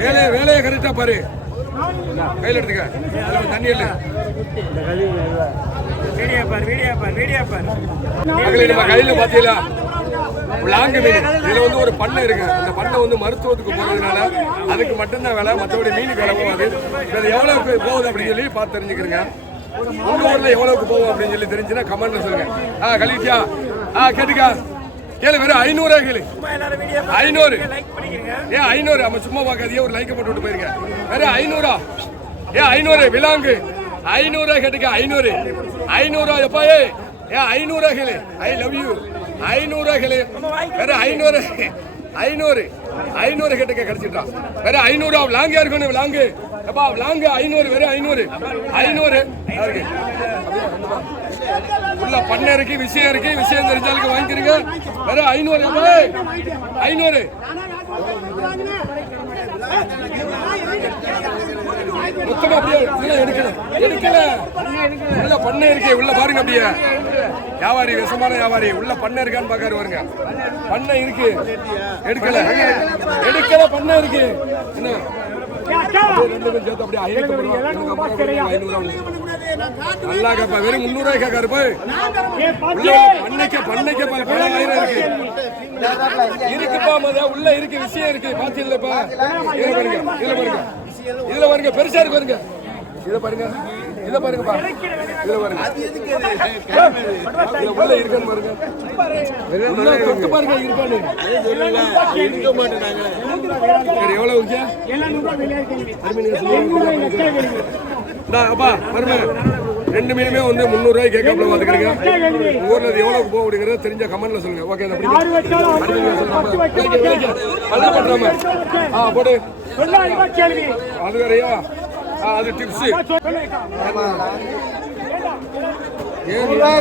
வேலையை வேலையை கரெக்டா பாரு. கையில் எடுத்துக்க. தண்ணி இல்லை கையில பாத்தீங்களா? லாங்கு மீன். இதுல வந்து ஒரு பண்ணை இருக்கு. அந்த பண்ணை வந்து மருத்துவத்துக்கு போறதுனால அதுக்கு மட்டும்தான் வேலை மற்றபடி மீனுக்கு விலை போகாது. இது எவ்வளவுக்கு போகுது அப்படின்னு சொல்லி பார்த்து தெரிஞ்சுக்கிறீங்க. உங்க ஊர்ல எவ்வளவுக்கு போகும் அப்படின்னு சொல்லி தெரிஞ்சுன்னா கமெண்ட்ல சொல்லுங்க. ஆ கழிச்சியா ஆ கேட்டுக்கா. கேளு வெறும் ஐநூறா கேளு. ஐநூறு. ஏ ஏன் ஐநூறு. நம்ம சும்மா பார்க்காதே ஒரு லைக்கை போட்டு விட்டு போயிருங்க. வெறும் ஐநூறா. ஏ ஐநூறு. விலாங்கு. ஐநூறா கேட்டுக்க ஐநூறு. ஐநூறா எப்பா ஏ ஏன் ஐநூறுரூவா கேளு. ஐ லவ் யூ ஐநூறா கேளு. வெறும் ஐநூறு. ஐநூறு. ஐநூறு கேட்டுக்க கிடைச்சிட்டான் வேற ஐநூறு. விலாங்கா இருக்கணும்? விலாங்கு. எப்பா விலாங்கு ஐநூறு வெறும் ஐநூறு. ஐநூறு. உள்ள பண்ணை இருக்கு விஷயம் இருக்கு விஷயம் தெரிஞ்சாலுக்கு வாங்கிக்கிறீங்க. வேற ஐநூறு ஐநூறு. மொத்தமா அப்படியே உள்ள எடுக்கல எடுக்கல. உள்ள பண்ணை இருக்கு உள்ள பாருங்க அப்படியே. வியாபாரி விஷமான வியாபாரி உள்ள பண்ணை இருக்கான்னு பாக்காரு பாருங்க. பண்ணை இருக்கு. எடுக்கல. எடுக்கல பண்ணை இருக்கு. என்ன? ரெண்டு பேரும் சேர்த்து அப்படியே ஐநூறு. நல்லா கேப்பா வெறும் முந்நூறு ரூபாய் கேட்காரு போய் உள்ள பண்ணைக்கு பண்ணைக்கு ஆயிரம் இருக்கு. இருக்குப்பா மத. உள்ள இருக்கு விஷயம் இருக்கு. பாத்து இல்லப்பா இதுல பாருங்க இதுல பாருங்க. இதுல பாருங்க. பெருசா இருக்கு பாருங்க. இத பாருங்க இத பாருங்கப்பா இதுல பாருங்க. உள்ள இருக்கான்னு பாருங்க. தொட்டு பாருங்க இருக்கான்னு. சரி எவ்வளவு இருக்கு நான் அப்பா வருமே ரெண்டு மீனுமே வந்து முந்நூறு ரூபாய் கேட்கப்பட பாத்துக்கிறீங்க உங்க ஊர்ல அது எவ்வளவு போக அப்படிங்கறத தெரிஞ்ச கமெண்ட்ல சொல்லுங்க. ஓகே விலைக்கு. நல்லா பண்றாம. ஆ போடு. அது வேறயா? அது டிப்ஸ் நூறு ரூபாய்